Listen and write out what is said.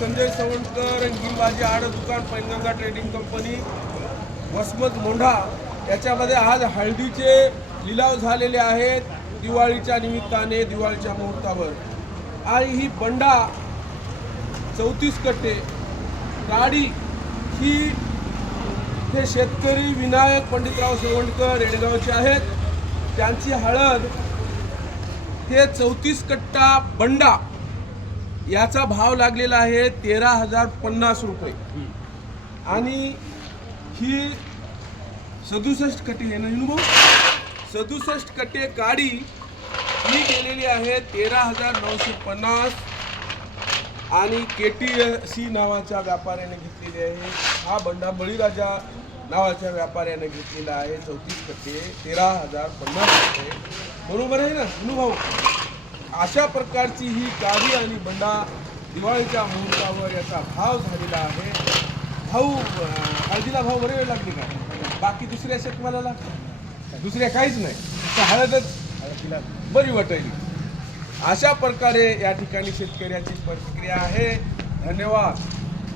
संजय सवंतकर गिलबाजी आड दुकान Painganga trading company Vasmat मोंढा याच्यामध्ये आज हळदीचे लिलाव झालेले आहेत दिवाळीच्या निमित्ताने, दिवाळीच्या मुहूर्तावर। आणि ही बंडा 34 कट्टे गाडी ही हे शेतकरी विनायक पंडितराव सवंतकर येडगावचे आहेत। त्यांची हळद हे 34 कट्टा बंडा याचा भाव लागलेला आहे 13,050 रुपये। आणि ही 67 कट्टे आहे ना अनुभव, 67 कट्टे गाडी ही गेलेली आहे 13,950 आणि KTC नावाच्या व्यापाऱ्याने घेतलेली आहे। हा बंडा बळीराजा नावाच्या व्यापाऱ्याने घेतलेला आहे 34 कट्टे 13,050 रुपये। बरोबर आहे ना अनुभव? अशा प्रकारची ही गाडी आणि बंडा दिवाळीच्या मुहूर्तावर याचा भाव झालेला आहे। भाऊ हळदीला भाव बरे लागले का? बाकी दुसऱ्या शेतमालाला दुसऱ्या काहीच नाही, तर हळदच बरी वाटायली। अशा प्रकारे या ठिकाणी शेतकऱ्याची प्रतिक्रिया आहे। धन्यवाद।